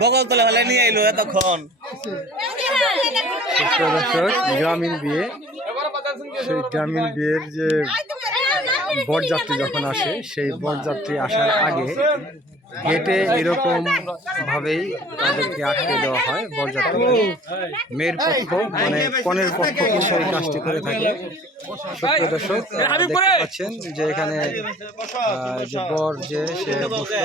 বগল তলে হলে নিয়ে এলো এতক্ষণ। গ্রামীণ বিয়ে, সেই গ্রামীণ বিয়ের যে বরযাত্রী যখন আসে, সেই বরযাত্রী আসার আগে গেটে এরকম ভাবেই তাদেরকে আটকে দেওয়া হয় বরযাত্রী। মেয়ের পক্ষ মানে কনের পক্ষ কিন্তু এই কাজটি করে থাকে। সুপ্রিয় দর্শক দেখতে পাচ্ছেন যে এখানে যে বর যে, সে বসল।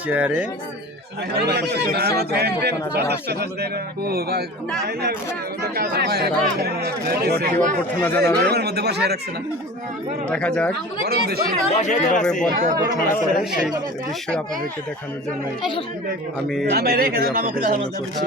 চেয়ারে বরকে অভ্যর্থনা জানাবে দেখা যাক। কীভাবে অভ্যর্থনা করে সেই দৃশ্য আপনাদেরকে দেখানোর জন্য আমি ভিডিওটি আপনাদের জন্য করছি।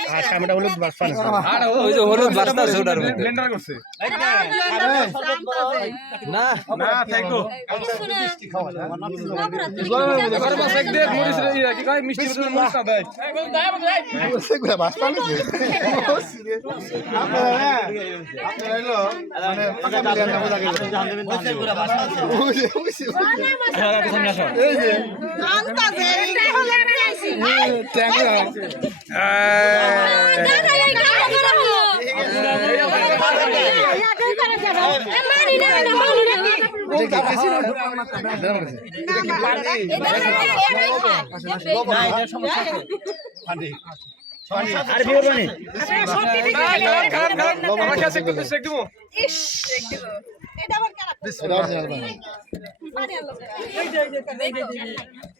সামনে হলুদ বাস ওই যে হলুদ বাস্তা আছে ওটার মধ্যে না না থাকো বাস পানি এই যে আর বিয়ে বানি অরিজিনাল বানি জামাই নিয়ে আছে জামাই নিয়ে রাখছে ও এই এমনি কে ভিতর নাই কে আলহামদুলিল্লাহ শুনলে বলব কনের পক্ষ বরকে অভ্যর্থনা জানাবে চোখ ধুয়ে এলাম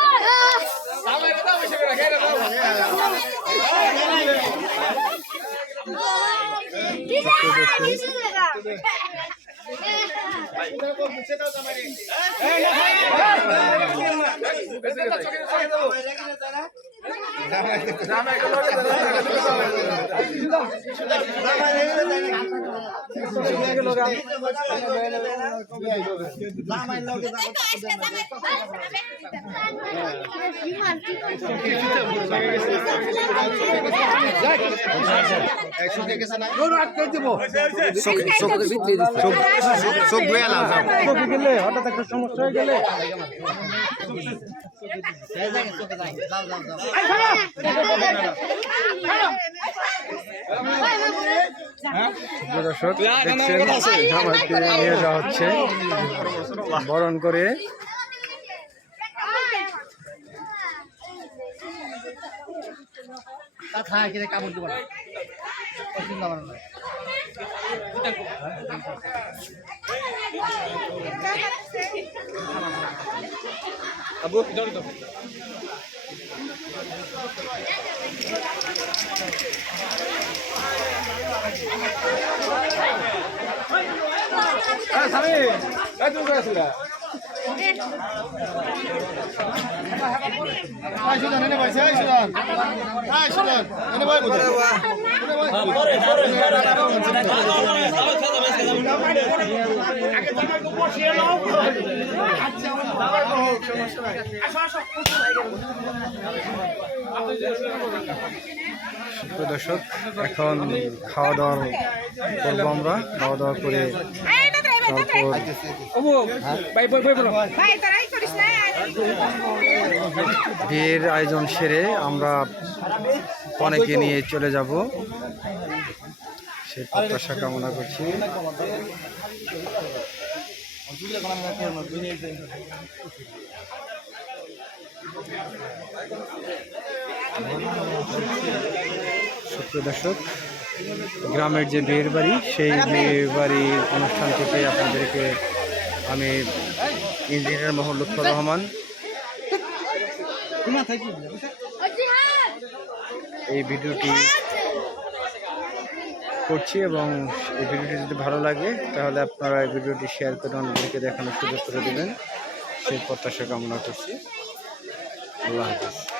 গেলে হঠাৎ একটা সমস্যা হয়ে গেলে হচ্ছে বরণ করে আয় সুদান এনে বসে আয় সুদান আয় সুদান এনে বয় বুঝে তো দর্শক এখন খাওয়া দাওয়া করব আমরা। খাওয়া দাওয়া করে বিয়ের আয়োজন সেরে আমরা অনেকে নিয়ে চলে যাব। সে প্রত্যাশা কামনা করছি। সত্য দর্শক গ্রামের যে বিয়ের বাড়ি, সেই বিয়ের বাড়ির অনুষ্ঠান থেকে আপনাদেরকে আমি ইঞ্জিনিয়ার মোহাম্মদ লুৎফর রহমান। এই ভিডিওটি করছি এবং এই ভিডিওটি যদি ভালো লাগে, তাহলে আপনারা এই ভিডিওটি শেয়ার করে অন্যদেরকে দেখানোর সুযোগ করে দেবেন। সেই প্রত্যাশা কামনা করছি। আল্লাহ হাফিজ।